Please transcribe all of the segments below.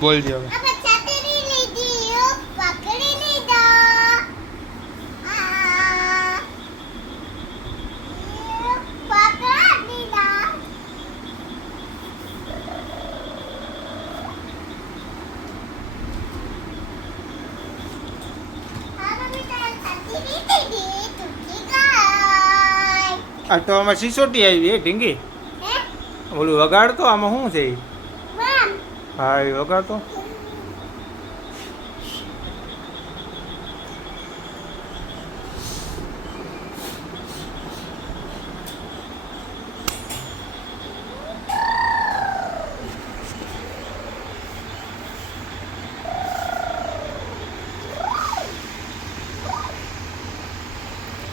પકડી લીધો. આ હવે તો આમાં સિસોટી આવી એ ઢીંગી? ઓલું વગાડતો આમાં શું છે હા એ વગાડતો?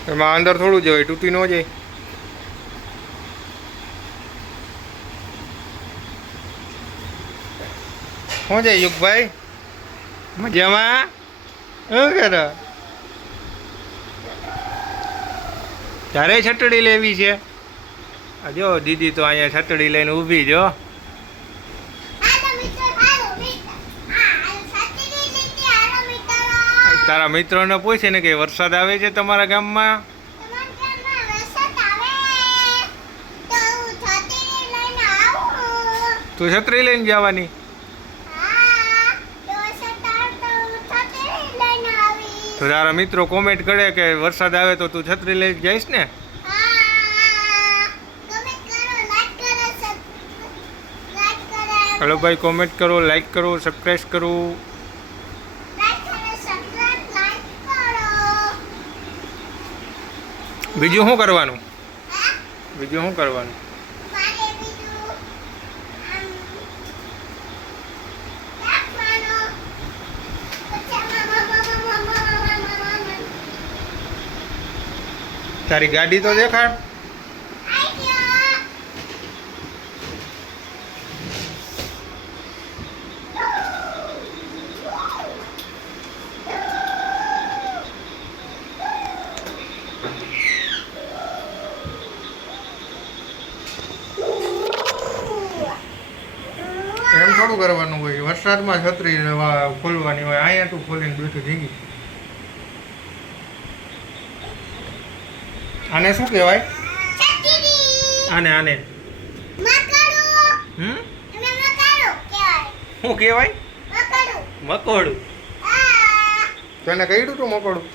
એમાં અંદર થોડું જ હોય તૂટી ન જાય. શું છે, યુગભાઈ? મજામાં? શું કરો? તારે છટડી લેવી છે? જો, દીદી તો અહીંયા છટડી લઈને ઊભી જો તારા મિત્રોને પૂછે ને કે વરસાદ આવે છે તમારા ગામમાં? તું છત્રી લઈને જવાની હા તો વરસાદ આવે તો હું છત્રી લઈને આવી તો તારા મિત્રો કોમેન્ટ કરે કે વરસાદ આવે તો તું છત્રી લઈ જઈશ ને? હલો ભાઈ કોમેન્ટ કરો લાઈક કરો સબસ્ક્રાઈબ કરો. બીજું શું કરવાનું? બીજું શું કરવાનું મારે બીજું આમ રાખવાનું પછી મામા મામા મામા મામા મામા તારી ગાડી તો દેખાડ. એમ થોડું કરવાનું હોય. વરસાદમાં છત્રી ખોલવાની હોય. અહીંયા તું ખોલીને બેઠું જીગી આને શું કહેવાય? આને આને. મકડું હમ? શું કહેવાય? મકોડું. તને કહ્યું તું મકોડું.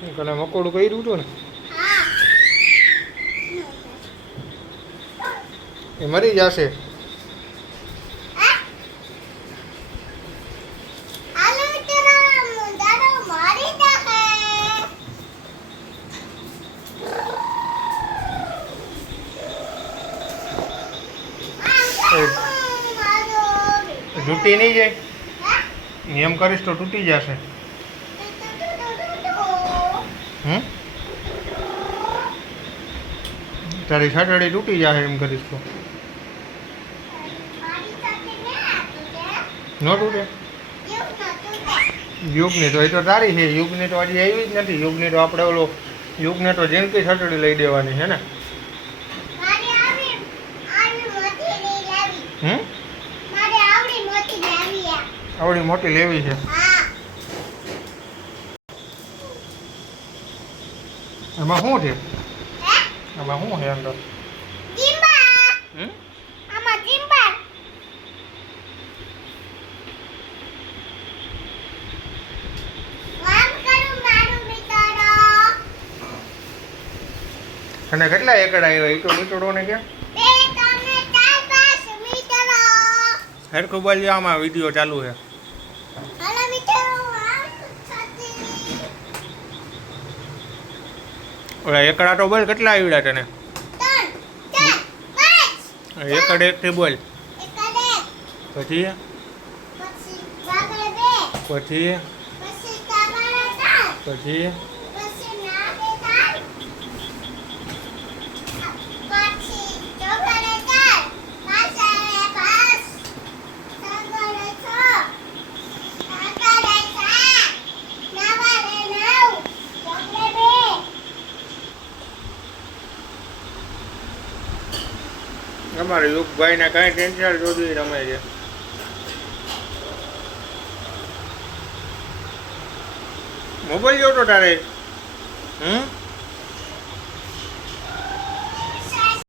હું? તને મકોડું કહ્યું તું ને? એ મરી જશે હે હાલો મિત્રો દાદો મારી દે તૂટી નહીં જાય. એમ કરીશ તો તૂટી જશે. હમ? તારી સાટડી તૂટી જશે એમ કરીશ તો. ન તૂટે? યુગની તો એ તો તારી છે. યુગની તો હજી આવી જ નથી. યુગની તો આપણે ઓલો યુગને તો જિંદગી સાટડી લઈ દેવાની છે ને. હમ? આવડી મોટી લેવી છે. એમાં શું છે? એમાં શું છે અંદર? અને કેટલા એકડ આવ્યા ઈટો મીટડો ને ક્યાં? હરખું બોલજો આમાં વીડિયો ચાલુ છે હાલો મિત્રો આમ સાથે ઓલા એકડા તો બોલ કેટલા આવ્યા તને? એકડ એક થી બોલ પછી? પછી પછી? તમારી યુગભાઈ ને કઈ ટેન્શન જોતી રમે છે મોબાઈલ જોતો તારે? હમ?